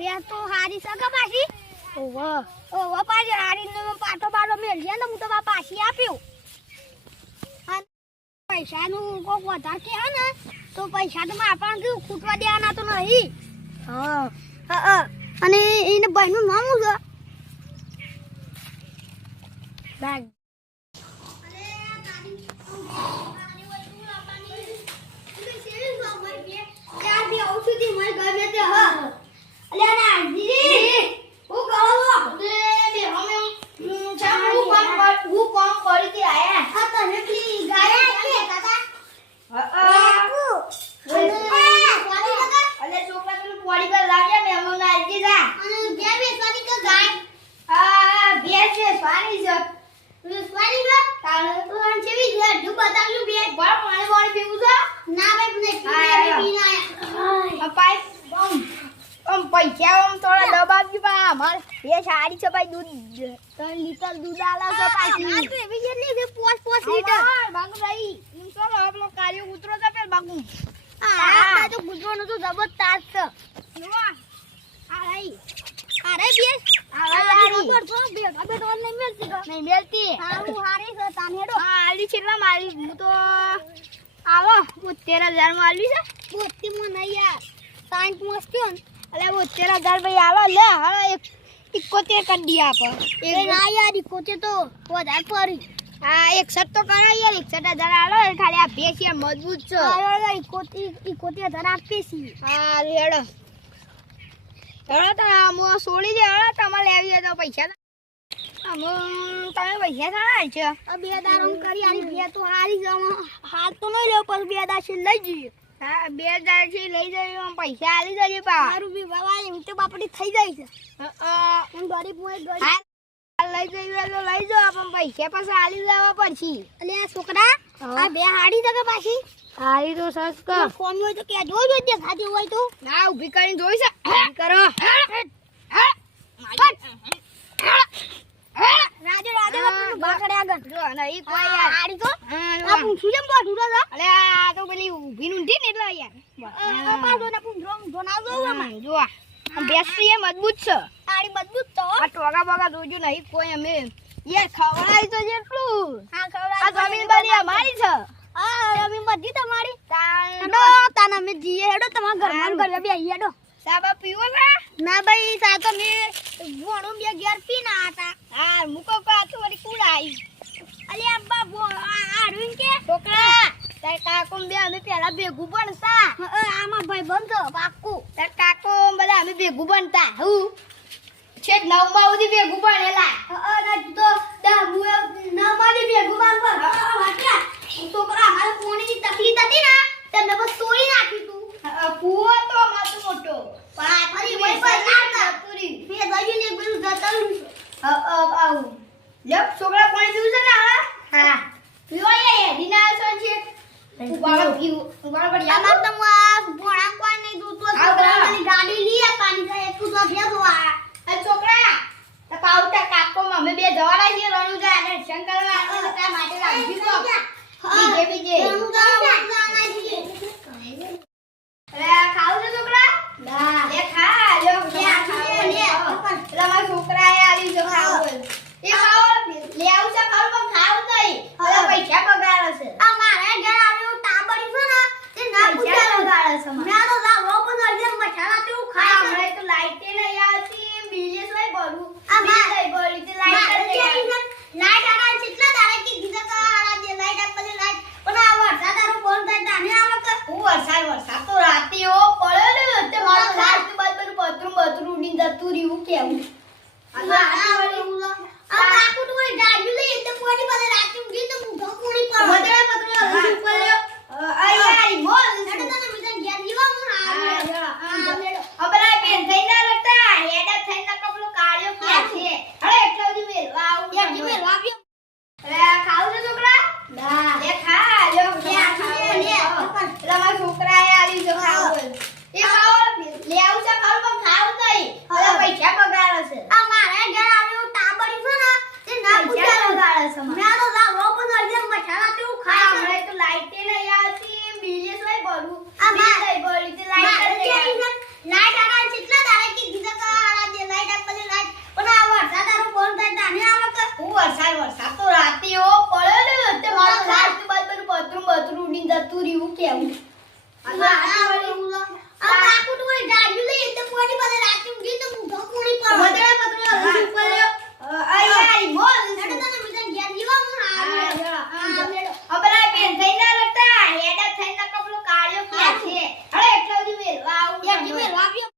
બે તો હારી સગા પાછી ઓવા પાછી હારી ને પાટો બાટો મેળજે ને હું તો પાછી આપ્યું પૈસા નું કોક વધારે કે ને તો પૈસા તો આપણને કેવું ખૂટવા દેવાના તો નહીં અને એને ભાઈનું નામ શું છે પૈસા થોડા દબાવજો અમારે એ સારી છે ભાઈ દૂધ 3 લીટર દૂધ આલા છે પાછી તો એવી કેટલી છે 5 લીટર બાગુ ભાઈ હું તો આપણો કાર્ય ઉતરો તો પેલ બાગુ આ તો ગુજવાનો તો જબરદસ્ત છે જોવા આ રહી બે ખબર તો બે ખબર તો નહીં મેલતી હું હારી છે તાને હેડો આલી છેટલા મારી હું તો આવો 13000 માં આલી છે 32 માં નહીં યાર 60 માં સ્ક્યો અલે 13000 ભાઈ આલો લે હાલો 71 કરી દી આપ એ ના યાર 71 તો વધારે ફરી હા 61 તો કરા યાર 61000 આલો ખાલી આ ભેસિયા મજબૂત છે આયો 71000 આપી છી હા લેડો હેડો તો મો છોડી દે હેડો તમે લેવી તો પૈસા તમે પૈસા ખાય છે આ બે દારમ કરી આની બે તો હારી જાવ હાલ તો નહીં લેવ પણ બે દાર છે લઈ જઈએ હા 2000 છે લઈ જઈએ પૈસા આલી જઈએ પા મારું બી બાબા એમ તો બાપડી થઈ જાય છે હું ગરીબ હું ગરીબ લઈ જઈએ તો લઈ જાવ પણ પૈસા પાછા આલી જવા પછી અલે આ છોકરા આ બે હાડી જગે પાછી હાડી તો સસ ક ફોન હોય તો કે જોઈ દે ખાધી હોય તો ના ઊભી કરીને જોઈ છે કરો રાજે બાકડે આગળ જો નહીં કોઈ યાર હાડી તો આ પૂછું જેમ બોધું તો અલે આ તો પેલી ઊભી ઊંધી ને એટલે યાર પાછો ને પૂછો જોનાવ જો માં જો આ બેસી એ મજબૂત છે હાડી મજબૂત તો આ ટોગા બોગા જોજો નહીં કોઈ અમે યાર ખવડાઈ તો જેટલું હા ખવડાઈ આ જમીન બારી અમારી છે હા જમીન બધી તમારી તાનો તાના મે જીએ હેડો તમારા ઘરમાં ઘરે બે હેડો સાબા પીવો છે ના ભાઈ સા તો મે ભોણો બે ઘેર પીના હતા હા મુકો પાછું વળી કુડાઈ અલે અબ્બા ભો આડું કે છોકરા તાર કાકો બે અમે પહેલા ભેગું બનતા આમાં ભાઈ બંધો પાક્કુ તાર કાકો બધા અમે ભેગું બનતા હું છે 9 માં સુધી ભેગું બનેલા ના તો 10 માં ભેગું બનતો વાટ્યા છોકરા અમારે કોની તકલીફ હતી ને તમે બસ તોડી નાખી તું પૂવો તો માતો મોટો પણ ફરી મે પર આવતા પૂરી મે ગયું ને બધું જતરું આવ લપ છોકરા કોણ પીવું છે ને હા પીવો એ દીના સોન છે ઉબાળો પીવું ઉબાળો પર યાર તમાર ભોણા કોઈ નહીં દૂધ તો છોકરાની ગાડી લી